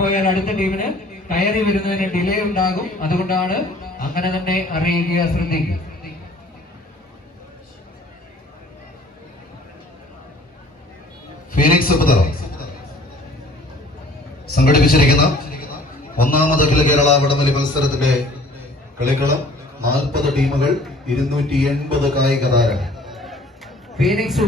പോയാൽ അടുത്ത ടീമിന് കയറി വരുന്നതിന് ഡിലേ ഉണ്ടാകും. അതുകൊണ്ടാണ് അങ്ങനെ തന്നെ അറിയിക്കുക ശ്രദ്ധിക്കുക. ഫീനിക്സ് ഉപതറ സംഘടിപ്പിച്ചിരിക്കുന്ന ഒന്നാമത് അഖില കേരള വടംവലി മത്സരത്തിന്റെ കളിക്കളം നാൽപ്പത് ടീമുകൾ ഇരുന്നൂറ്റി എൺപത് കായിക താരങ്ങൾ. ഫീനിക്സ്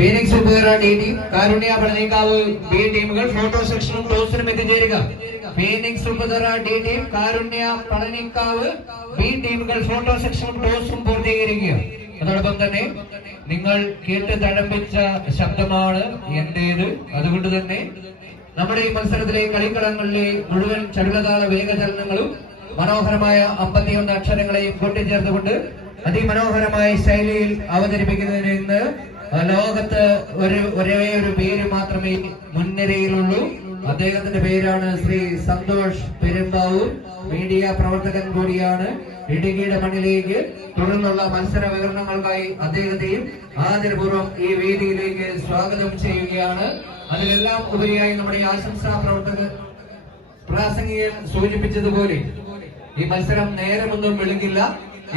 ഫീനിക്സ് ഉപകരണ ടീം കാരുണ്യ പഴനീക്കാവ് ബി ടീമുകൾ ഫോട്ടോ സെക്ഷനും ക്ലോസിനും എത്തിച്ചേരുക ഫീനിക്സ് ഉപകരണ D team Karunya Pazhanikkavu B ടീമുകൾ ഫോട്ടോ സെക്ഷനും ക്ലോസും പൂർത്തീകരിക്കുക. അതോടൊപ്പം തന്നെ നിങ്ങൾ കേട്ട് തഴമ്പിച്ച ശബ്ദമാണ് എന്റേത്. അതുകൊണ്ട് തന്നെ നമ്മുടെ ഈ മത്സരത്തിലെ കളിക്കളങ്ങളിലെ മുഴുവൻ ചടുലതാള വേഗചലനങ്ങളും മനോഹരമായ അമ്പത്തിയൊന്ന് അക്ഷരങ്ങളെയും കൂട്ടിച്ചേർത്തുകൊണ്ട് അതിമനോഹരമായ ശൈലിയിൽ അവതരിപ്പിക്കുന്നതിന് ഇന്ന് ലോകത്ത് ഒരു ഒരേ ഒരു പേര് മാത്രമേ മുൻനിരയിലുള്ളൂ. അദ്ദേഹത്തിന്റെ പേരാണ് ശ്രീ സന്തോഷ് പെരുമ്പാവൂർ. മീഡിയ പ്രവർത്തകൻ കൂടിയാണ് ഇടുക്കിയുടെ മണ്ണിലേക്ക്. തുടർന്നുള്ള മത്സര വിവരണങ്ങൾക്കായി അദ്ദേഹത്തെയും ആദരപൂർവം ഈ വേദിയിലേക്ക് സ്വാഗതം ചെയ്യുകയാണ്. അതിലെല്ലാം ഉപരിയായി നമ്മുടെ ആശംസാ പ്രവർത്തകർ പ്രാസംഗികൻ സൂചിപ്പിച്ചതുപോലെ ഈ മത്സരം നേരമൊന്നും വിളിക്കില്ല.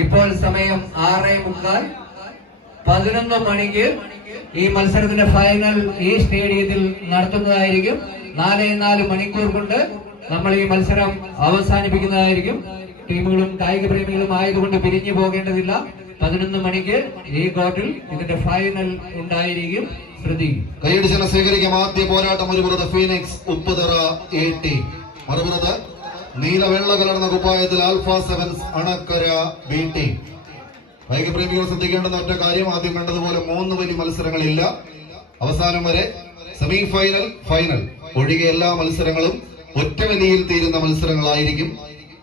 ഇപ്പോൾ സമയം ആറേ മുക്കാൽ. പതിനൊന്ന് മണിക്ക് ഈ മത്സരത്തിന്റെ ഫൈനൽ ഈ സ്റ്റേഡിയത്തിൽ നടത്തുന്നതായിരിക്കും. നാല് നാല് മണിക്കൂർ കൊണ്ട് നമ്മൾ ഈ മത്സരം അവസാനിപ്പിക്കുന്നതായിരിക്കും. ടീമുകളും കായിക പ്രേമികളും ആയതുകൊണ്ട് പിരിഞ്ഞു പോകേണ്ടതില്ല. പതിനൊന്ന് മണിക്ക് ഈ കോർട്ടിൽ ഇതിന്റെ ഫൈനൽ ഉണ്ടായിരിക്കും. ശ്രദ്ധിക്കും കൈയടിച്ചെന്നെ സ്വീകരിക്കാം. ആദ്യ പോരാട്ടം ഒരു പുറത്ത് ഫീനിക്സ് ഉപ്പുതറ എ ടി മറുപുറത്ത് നീല വെള്ള കലർന്ന കുപ്പായത്തിൽ alpha sevens Anakkara B T കായിക പ്രേമികൾ ശ്രദ്ധിക്കേണ്ടുന്ന ഒറ്റ കാര്യം ആദ്യം കണ്ടതുപോലെ മൂന്ന് വലിയ മത്സരങ്ങളില്ല. അവസാനം വരെ സെമി ഫൈനൽ ഫൈനൽ ഒഴികെ എല്ലാ മത്സരങ്ങളും ഒറ്റ വലിയിൽ തീരുന്ന മത്സരങ്ങളായിരിക്കും.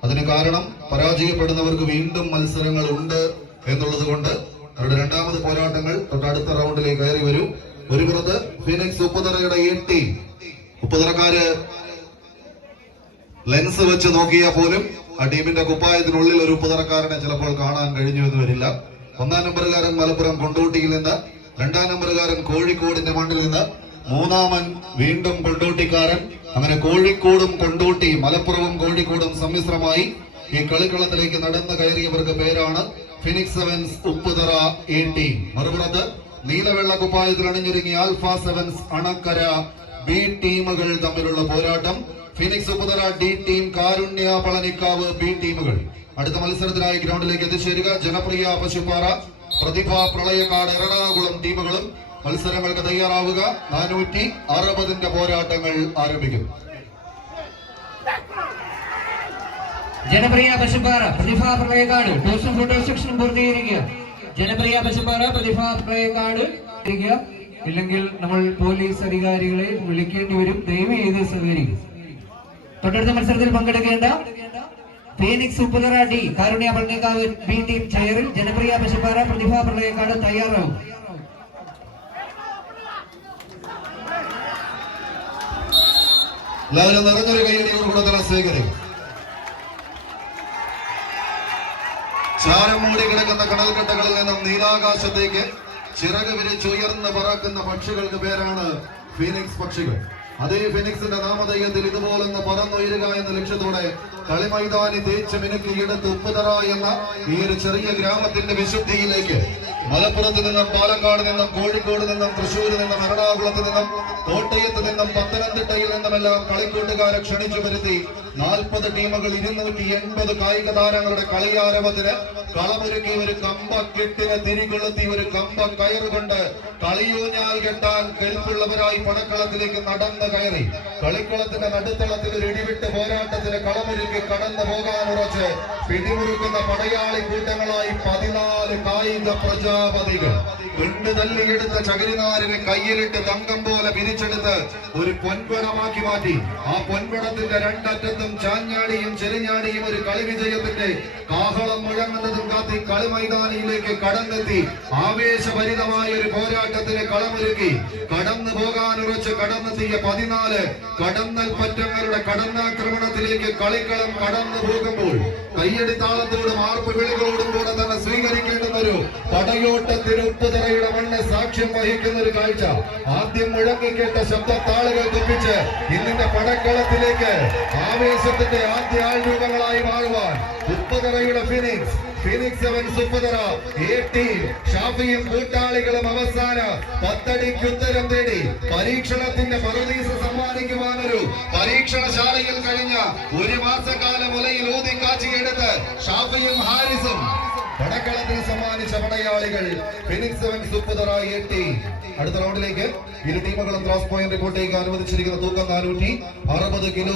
അതിന് കാരണം പരാജയപ്പെടുന്നവർക്ക് വീണ്ടും മത്സരങ്ങൾ ഉണ്ട് എന്നുള്ളത് കൊണ്ട് അവരുടെ രണ്ടാമത് പോരാട്ടങ്ങൾ തൊട്ടടുത്ത റൗണ്ടിലേക്ക് കയറി വരും. ഒരു പുറത്ത് ഫിനിക്സ് ഉപ്പുതറയുടെ എ ടീം ഉപ്പുതറക്കാര് ലെൻസ് വെച്ച് നോക്കിയാൽ പോലും ആ ടീമിന്റെ കുപ്പായത്തിനുള്ളിൽ ഒരു ഉപ്പുതറക്കാരനെ ചിലപ്പോൾ കാണാൻ കഴിഞ്ഞു എന്ന് വരില്ല. ഒന്നാം നമ്പറുകാരൻ മലപ്പുറം കൊണ്ടോട്ടിയിൽ നിന്ന് രണ്ടാം നമ്പറുകാരൻ കോഴിക്കോടിന്റെ മണ്ണിൽ നിന്ന് മൂന്നാമൻ വീണ്ടും കൊണ്ടോട്ടിക്കാരൻ. അങ്ങനെ കോഴിക്കോടും കൊണ്ടോട്ടി മലപ്പുറവും കോഴിക്കോടും സമ്മിശ്രമായി ഈ കളിക്കളത്തിലേക്ക് നടന്നു കയറിയവർക്ക് പേരാണ് Phoenix Sevens Upputhara A team. മറുപടത്ത് നീലവെള്ള കുപ്പായത്തിൽ അണിഞ്ഞൊരുങ്ങി ആൽഫ സെവൻസ് അണക്കര ബി ടീമുകൾ തമ്മിലുള്ള പോരാട്ടം. Phoenix Upputhara D team Karunya Palanikkavu B ടീമുകൾ. അടുത്ത മത്സരത്തിനായി ഗ്രൗണ്ടിലേക്ക് എത്തിച്ചേരുക ജനപ്രിയ പശുപ്പാറ. പ്രതിഭ പ്രളയക്കാട് എറണാകുളം ടീമുകളും മത്സരങ്ങൾക്ക് തയ്യാറാവുക. നാനൂറ്റി അറുപതിന്റെ പോരാട്ടങ്ങൾ ആരംഭിക്കും. Janapriya Pashuppara Prathibha Pralayakkad tourism photo section പൂർത്തീകരിക്കുക. ജനപ്രിയ പശുപ്പാറ പ്രതിഭ പ്രളയക്കാട്. ഇല്ലെങ്കിൽ നമ്മൾ പോലീസ് അധികാരികളെ വിളിക്കേണ്ടി വരും. ദയവ് ചെയ്ത് സഹകരിക്കും തൊട്ടടുത്ത മത്സരത്തിൽ പങ്കെടുക്കേണ്ട Phoenix Upputhara D Karunya Pallikkavu B team ചെയറിൽ ജനപ്രിയ പശുപാറ പ്രതിഭ പ്രളയക്കാട് തയ്യാറാവും. എല്ലാവരും നിറഞ്ഞൊരു കൈയടി കൂടെ തന്നെ സ്വീകരിക്കും ചാരം മൂടി കിടക്കുന്ന കടൽക്കെട്ടകളിൽ നിന്നും നീലാകാശത്തേക്ക് ചിറക് വിരിച്ചുയർന്ന് പറക്കുന്ന പക്ഷികൾക്ക് പേരാണ് ഫീനിക്സ് പക്ഷികൾ. അതേ ഫിനിക്സിന്റെ നാമധേയത്തിൽ ഇതുപോലൊന്ന് പറന്നുയരുക എന്ന ലക്ഷ്യത്തോടെ കളിമൈതാനി തേച്ച് മിനുക്കി എടുത്ത് ഉപ്പുതറ എന്ന ഈ ഒരു ചെറിയ ഗ്രാമത്തിന്റെ വിശുദ്ധിയിലേക്ക് മലപ്പുറത്ത് നിന്നും പാലക്കാട് നിന്നും കോഴിക്കോട് നിന്നും തൃശ്ശൂർ നിന്നും എറണാകുളത്ത് നിന്നും കോട്ടയത്ത് നിന്നും പത്തനംതിട്ടയിൽ നിന്നുമെല്ലാം കളിക്കൂട്ടുകാരെ ക്ഷണിച്ചു വരുത്തി നാൽപ്പത് ടീമുകൾ ഇരുന്നൂറ്റി എൺപത് കായിക താരങ്ങളുടെ കളിയാരവത്തിന് കളമൊരുക്കി ഒരു കമ്പ കെട്ടിന് തിരികൊളുത്തി ഒരു കമ്പ കയറുകൊണ്ട് കളിയൂഞ്ഞാൽ കെട്ടാൻ കെൽപ്പുള്ളവരായി പടക്കളത്തിലേക്ക് നടന്ന് കയറി. കളിക്കളത്തിന്റെ നടുത്തളത്തിൽ ഒരു ഇടിവിട്ട് പോരാട്ടത്തിന് കളമൊരുക്കി കടന്നു പോകാൻ ഉറച്ച് പിടിമുറുക്കുന്ന പടയാളി കൂട്ടങ്ങളായി പതിനാല് കായിക പ്രജാപതികൾ. പെണ്ണ് തല്ലിയെടുത്ത ചകിരിനാരിനെ കയ്യിലിട്ട് തങ്കം പോലെ പിരിച്ചെടുത്ത് ഒരു പൊൻപടമാക്കി മാറ്റി. ആ പൊൻപടത്തിന്റെ രണ്ടറ്റത്തും ചാഞ്ഞാടിയും ചെറിഞ്ഞാടിയും ഒരു കളി വിജയത്തിന്റെ കാഹളം മുഴങ്ങുന്നതും കാത്തി കളി മൈതാനിയിലേക്ക് കടന്നെത്തി. ആവേശഭരിതമായ ഒരു പോരാട്ടത്തിന് കളമൊരുക്കി. കടന്നു പോകാൻ ഉറച്ച് കടന്നെത്തിയ പതിനാല് കടന്നൽ പറ്റങ്ങളുടെ കടന്നാക്രമണത്തിലേക്ക് കളിക്കളം കടന്നു പോകുമ്പോൾ കയ്യ കയ്യടി താളത്തോടും ആർപ്പ് വിളികളോടും കൂടെ തന്നെ സ്വീകരിക്കേണ്ടുന്ന ഒരു പടയോട്ട തിരുത്തുതറയുടെ മണ്ണ് സാക്ഷ്യം വഹിക്കുന്ന ഒരു കാഴ്ച. ആദ്യം മുഴങ്ങിക്കേട്ട ശബ്ദത്താളുകൾ തുപ്പിച്ച് ഇന്നിന്റെ പടക്കളത്തിലേക്ക് ആവേശത്തിന്റെ ആദ്യ ആൾരൂപങ്ങളായി മാറുവാൻ ഉപ്പുതറയുടെ ഫിനിക്സ്. ഫിനിക്സ് അവൻ സുപ്പതറ. എ ടീം ഷാഫിയും കൂട്ടാളികളും അവസാന പത്തടിക്ക് ഉത്തരം തേടി പരീക്ഷണത്തിന്റെ പരദീസ സമ്മാനിക്കുവാനൊരു പരീക്ഷണശാലയിൽ കഴിഞ്ഞ ഒരു മാസക്കാലം മുലയിൽ ഊതി കാച്ചിയെടുത്ത് ഷാഫിയും ഹാരിസും പടയാളികൾ സെവൻ അടുത്ത റൗണ്ടിലേക്ക് ഇരു ടീമുകളും ക്രോസ് പോയിന്റ് റിപ്പോർട്ടേക്ക് അനുവദിച്ചിരിക്കുന്ന തൂക്കം നാനൂറ്റി അറുപത് കിലോ